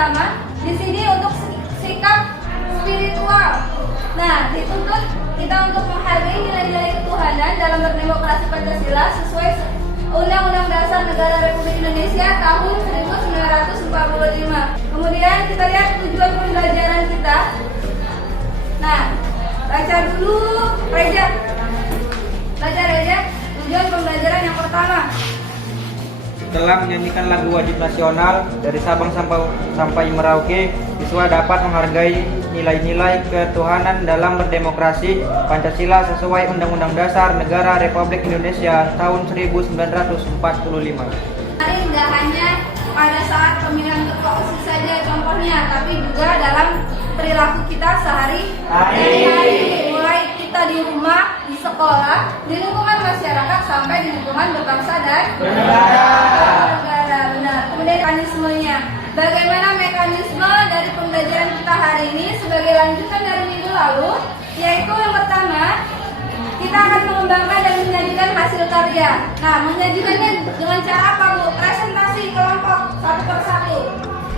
pertama di sini untuk sikap spiritual. Nah, dituntut kita untuk menghargai nilai-nilai ketuhanan dalam berdemokrasi Pancasila sesuai Undang-Undang Dasar Negara Republik Indonesia tahun 1945. Kemudian kita lihat tujuan pembelajaran kita. Nah, baca dulu Reja. Baca Reja, tujuan pembelajaran yang pertama. Setelah menyanyikan lagu wajib nasional dari Sabang sampai Merauke, siswa dapat menghargai nilai-nilai ketuhanan dalam berdemokrasi Pancasila sesuai Undang-Undang Dasar Negara Republik Indonesia tahun 1945. Tidak hanya pada saat pemilihan ketua OSIS saja contohnya, tapi juga dalam perilaku kita sehari-hari. Mulai kita di rumah, di sekolah, di lingkungan masyarakat, sampai di lingkungan berbangsa dan negara. Benar. Kemudian mekanismenya. Bagaimana mekanisme dari pembelajaran kita hari ini sebagai lanjutan dari minggu lalu? Yaitu yang pertama, kita akan mengembangkan dan menyajikan hasil karya. Nah, menyajikannya dengan cara apa, Bu? Presentasi kelompok satu persatu.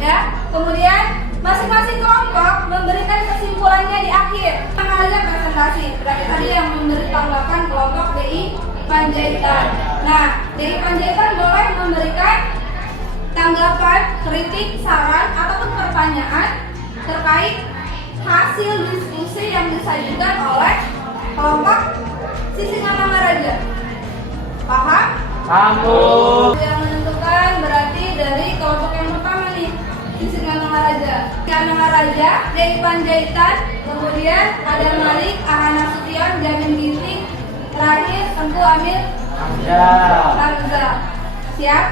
Ya. Kemudian masing-masing kelompok memberikan kesimpulannya di akhir. Ada presentasi. Berarti tadi yang memberi tanggapan kelompok DI Panjaitan. Nah, DI Panjaitan boleh memberikan tanggapan, kritik, saran ataupun pertanyaan terkait hasil diskusi yang disajikan oleh kelompok Sisingamangaraja. Paham? Paham, Bu. Yang menentukan berarti dari kelompok yang pertama nih, Sisingamangaraja. Sisingamangaraja, DI Panjaitan, kemudian ada Malik, Ahana Nasution, Jamin Ginting, terakhir Tengku Amir Hamzah. Siap?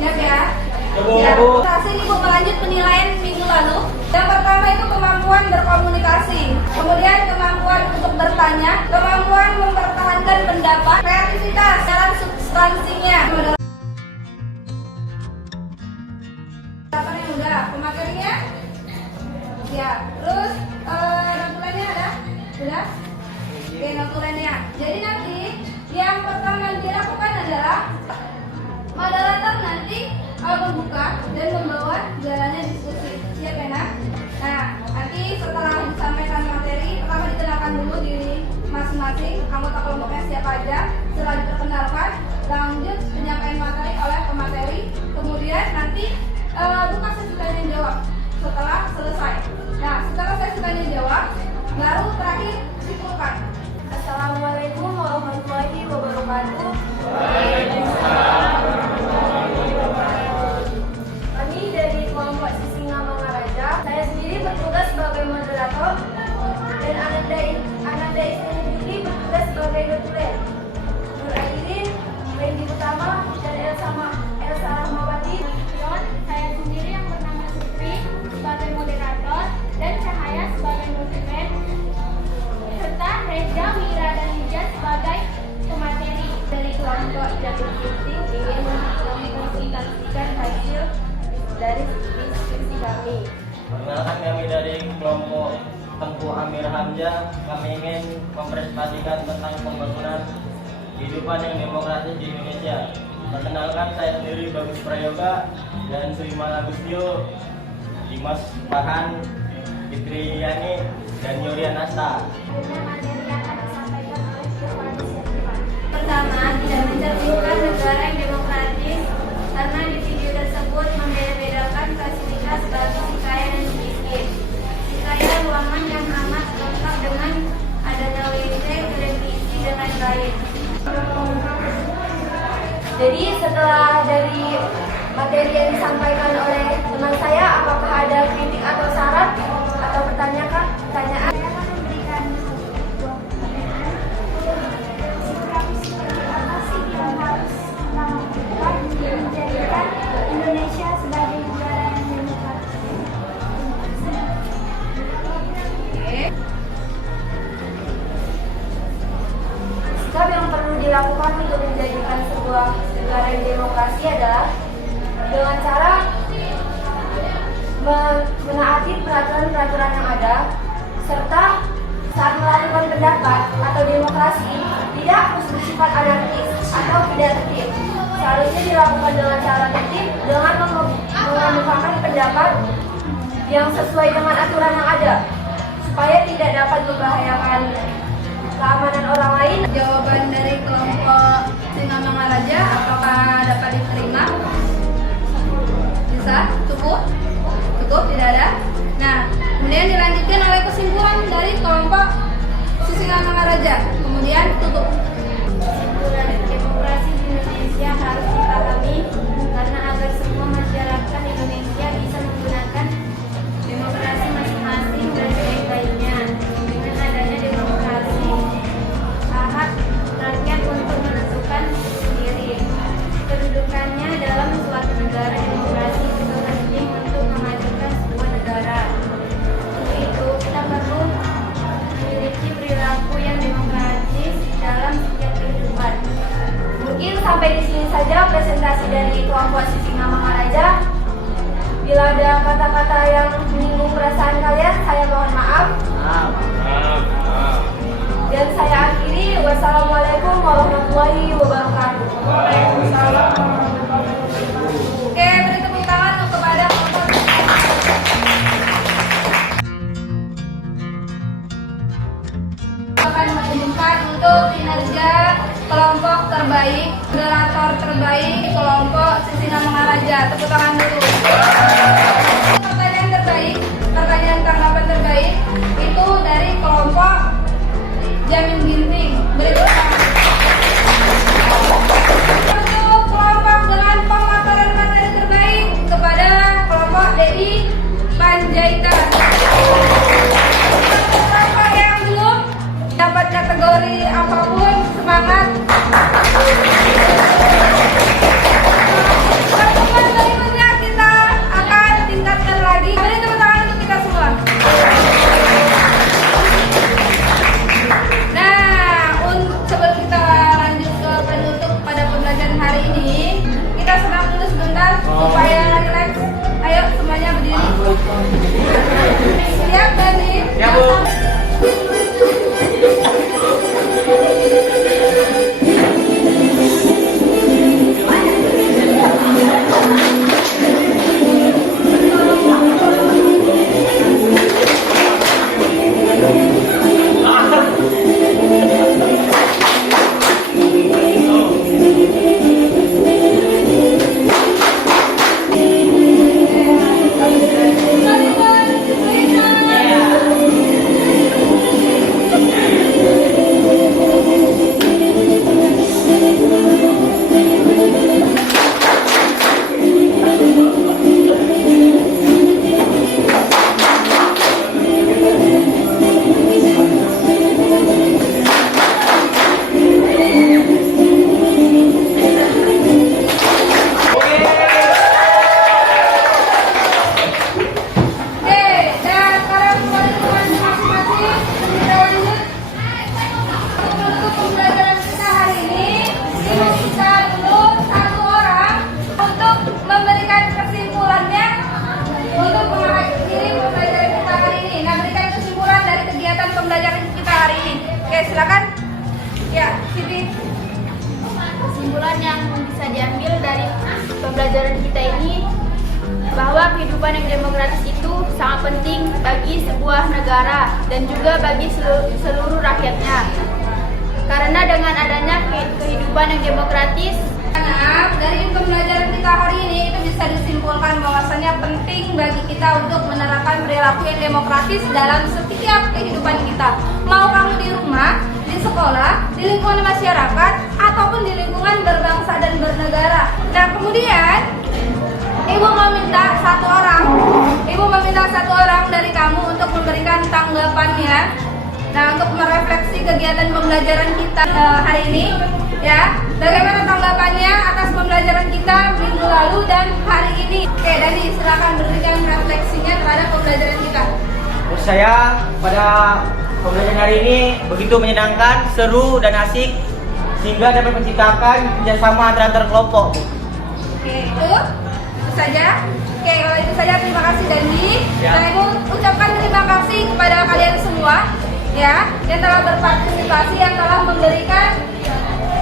Siap ya? Siap. Hasil Ibu melanjut penilaian minggu lalu. Yang pertama itu kemampuan berkomunikasi, kemudian kemampuan untuk bertanya, kemampuan mempertahankan pendapat, kreativitas dalam substansinya. Yang udah, pematerinya? Ya. Terus notulennya ada? Sudah? Oke, notulennya. Jadi nanti yang pertama yang dilakukan adalah moderator nanti membuka dan membawa jalannya diskusi. Siap ya, Nak? Nah, nanti setelah disampaikan materi, pertama dikenalkan dulu diri masing-masing, anggota kelompoknya siapa aja. Setelah diperkenalkan, lanjut penyampaian materi oleh pemateri. Kemudian nanti buka sesi tanya jawab setelah selesai. Nah, setelah sesi tanya jawab, baru terakhir simpulkan. Assalamualaikum warahmatullahi wabarakatuh. Kami dari kelompok Sisingamangaraja. Saya sendiri bertugas sebagai moderator dan Ananda Istinibili bertugas sebagai notulen. Nur Airin, Wendy Utama, dan Elsa Rahmawati. Saya sendiri yang bernama Supri sebagai moderator dan Cahaya sebagai notulen, serta Reza, Mira, dan Lija sebagai pemateri. Dari kelompok Jamin Ginting ingin mempresentasikan hasil dari diskusi kami. Perkenalkan, kami dari kelompok Tengku Amir Hamzah. Kami ingin mempresentasikan tentang pembangunan kehidupan yang demokratis di Indonesia. Perkenalkan, saya sendiri Bagus Prayoga dan Suiman Agustio, Dimas Pahan, Fitri Yani, dan Yurian Asta. Materi yang akan disampaikan oleh Kepala Siswa. Pertama, tidak mencerminkan negara yang demokratis karena di video tersebut membeda-bedakan fasilitas bagi si kaya dan si miskin. Si kaya ruangan yang amat lengkap dengan adanya WC, televisi, dan lain-lain. Jadi setelah dari materi yang disampaikan oleh teman saya, apakah ada kritik atau saran atau pertanyaan? Saya akan memberikan sebuah pertanyaan. Sikap seperti apa sih yang harus kita lakukan menjadikan Indonesia sebagai negara yang demokratis? Sikap yang perlu dilakukan untuk menjadikan sebuah negara yang demokrasi adalah dengan cara menaati peraturan-peraturan yang ada, serta saat melakukan pendapat atau demokrasi tidak harus bersifat anarkis atau tidak tertib. seharusnya dilakukan dengan cara tertib dengan mengemukakan pendapat yang sesuai dengan aturan yang ada supaya tidak dapat membahayakan keamanan orang lain. Jawaban dari kelompok Singamangaraja apakah dapat diterima? Bisa? Cukup? Cukup? Tidak ada? Nah, kemudian dilanjutkan oleh kesimpulan dari kelompok Singamangaraja. Kemudian tutup. Kesimpulan, demokrasi di Indonesia harus dipahami karena agar semua masyarakat Indonesia bisa menggunakan demokrasi masing-masing dan sebaik-baiknya. Dengan adanya demokrasi, hak rakyat untuk menentukan sendiri kedudukannya dalam suatu negara demokrasi juga penting untuk memajukan sebuah negara. Untuk itu, kita perlu memiliki perilaku yang demokratis dalam setiap kehidupan. Mungkin sampai di sini saja presentasi dari kelompok Singamangaraja. Bila ada kata-kata yang menyinggung perasaan kalian, saya mohon maaf. Dan saya akhiri. Wassalamualaikum warahmatullahi wabarakatuh. Waalaikumsalam warahmatullahi wabarakatuh. Oke, beri tepuk tangan kepada kelompok. Akan mengumumkan untuk kinerja kelompok terbaik, moderator terbaik kelompok Singamangaraja. Tepuk tangan dulu. Pertanyaan terbaik, pertanyaan tanggapan terbaik itu dari kelompok Jamin Ginting. Beri tepuk tangan. Untuk kelompok dengan pemaparan materi terbaik kepada kelompok DI Panjaitan. Untuk kelompok yang belum dapat kategori apapun, semangat. Pertemuan berikutnya kita akan tingkatkan lagi. Beri tepuk tangan untuk kita semua. Nah, sebelum kita lanjut ke penutup pada pembelajaran hari ini, kita senang dulu sebentar supaya relax. Ayo semuanya berdiri. Siap, Dani? Ya, Bu. silakan. Ya, Siti. Kesimpulan yang bisa diambil dari pembelajaran kita ini bahwa kehidupan yang demokratis itu sangat penting bagi sebuah negara dan juga bagi seluruh rakyatnya. Karena dengan adanya kehidupan yang demokratis, dari pembelajaran kita hari ini itu bisa disimpulkan bahwasannya penting bagi kita untuk menerapkan perilaku yang demokratis dalam setiap kehidupan kita. Mau kamu di rumah, di sekolah, di lingkungan masyarakat, ataupun di lingkungan berbangsa dan bernegara. Nah, kemudian Ibu meminta satu orang dari kamu untuk memberikan tanggapannya. Nah, untuk merefleksi kegiatan pembelajaran kita hari ini, ya, bagaimana tanggapannya atas pembelajaran kita minggu lalu dan hari ini? Oke, Dani, silakan berikan refleksinya terhadap pembelajaran kita. Menurut saya pada pembelajaran hari ini begitu menyenangkan, seru dan asik, sehingga dapat menciptakan kerjasama antar kelompok. Oke, itu saja. Oke, kalau itu saja, terima kasih Dani. Ya. Nah, Ibu ucapkan terima kasih kepada kalian semua, ya, yang telah berpartisipasi, yang telah memberikan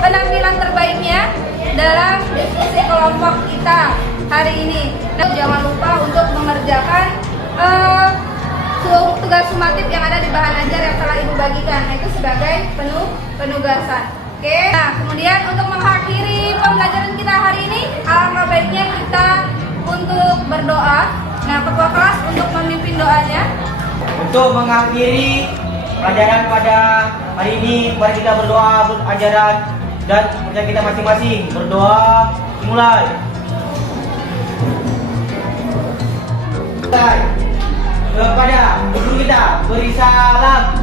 penampilan terbaiknya dalam diskusi kelompok kita hari ini. Dan jangan lupa untuk mengerjakan tugas sumatif yang ada di bahan ajar yang telah Ibu bagikan. Nah, itu sebagai penugasan. Oke. Nah, kemudian untuk mengakhiri pembelajaran kita hari ini, alangkah baiknya kita untuk berdoa. Nah, ketua kelas untuk memimpin doanya. Untuk mengakhiri pelajaran pada hari ini, mari kita berdoa untuk ajaran dan kerja kita masing-masing. Berdoa, mulai. Kepada guru kita beri salam.